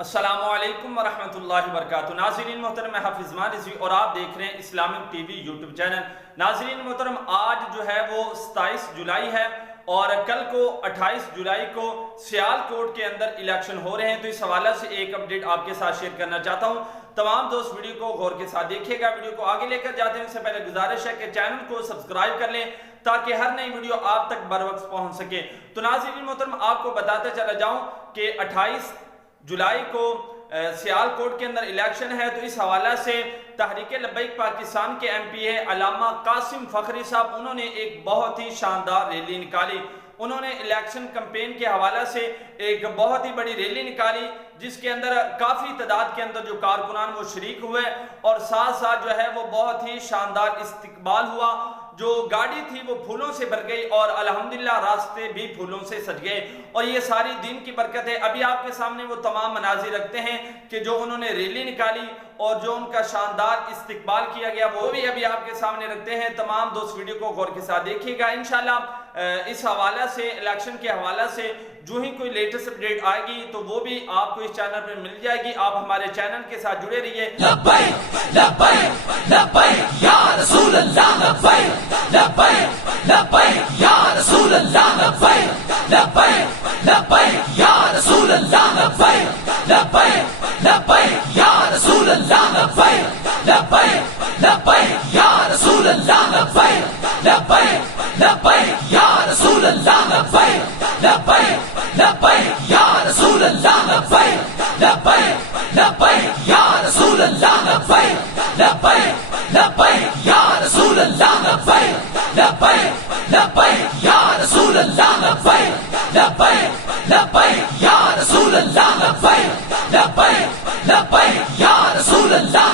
السلام علیکم ورحمۃ اللہ وبرکاتہ۔ ناظرین محترم، میں حافظ مان رضوی اور آپ دیکھ رہے ہیں Islamic T V YouTube channel. ناظرین محترم، آج جو ہے وہ 27 جولائی ہے اور کل کو 28 جولائی کو سیال کوٹ کے اندر الیکشن ہو رہے ہیں، تو اس حوالے سے ایک اپڈیٹ آپ کے ساتھ شیئر کرنا چاہتا ہوں۔ تمام دوست ویڈیو کو غور کے ساتھ دیکھیے گا۔ ویڈیو کو آگے لے کر جاتے ہیں اس سے پہلے گزارش ہے کہ چینل کو سبسکرائب کر لیں تاکہ ہر نئی ویڈیو آپ تک بر وقت پہنچ سکے۔ تو ناظرین محترم، آپ کو بتاتے چلا جاؤں کہ 28 جولائی کو سیال کوٹ کے اندر الیکشن ہے، تو اس حوالہ سے تحریک لبیک پاکستان کے ایم پی اے علامہ قاسم فخری صاحب، انہوں نے ایک بہت ہی شاندار ریلی نکالی۔ انہوں نے الیکشن کمپین کے حوالہ سے ایک بہت ہی بڑی ریلی نکالی جس کے اندر کافی تعداد کے اندر جو کارکنان وہ شریک ہوئے اور ساتھ ساتھ جو ہے وہ بہت ہی شاندار استقبال ہوا۔ جو گاڑی تھی وہ پھولوں سے بھر گئی اور الحمدللہ راستے بھی پھولوں سے سج گئے، اور یہ ساری دین کی برکت ہے۔ ابھی آپ کے سامنے وہ تمام مناظر رکھتے ہیں کہ جو انہوں نے ریلی نکالی اور جو ان کا شاندار استقبال کیا گیا، وہ بھی ابھی آپ کے سامنے رکھتے ہیں۔ تمام دوست ویڈیو کو غور کے ساتھ دیکھیے گا۔ انشاءاللہ اس حوالہ سے، الیکشن کے حوالہ سے جو ہی کوئی لیٹسٹ اپڈیٹ آئے گی تو وہ بھی آپ کو اس چینل پہ مل جائے گی۔ آپ ہمارے چینل کے ساتھ جڑے رہیے۔ لبیک لبیک لبیک یا رسول اللہ، لبیک لبیک لبیک یا رسول اللہ، لبیک لبیک لبیک یا رسول اللہ، لبیک لبیک لبیک یا رسول اللہ، لبیک لبیک لبیک یا رسول اللہ، لبیک لبیک لبیک یا رسول اللہ، لبیک لبیک لبیک یا رسول اللہ، لبیک لبیک لبیک یا رسول اللہ، لبیک لبیک لبیک یا رسول اللہ، لبیک لبیک لبیک یا رسول اللہ، لبیک لبیک لبیک یا رسول اللہ، لبیک لبیک لبیک یا رسول اللہ،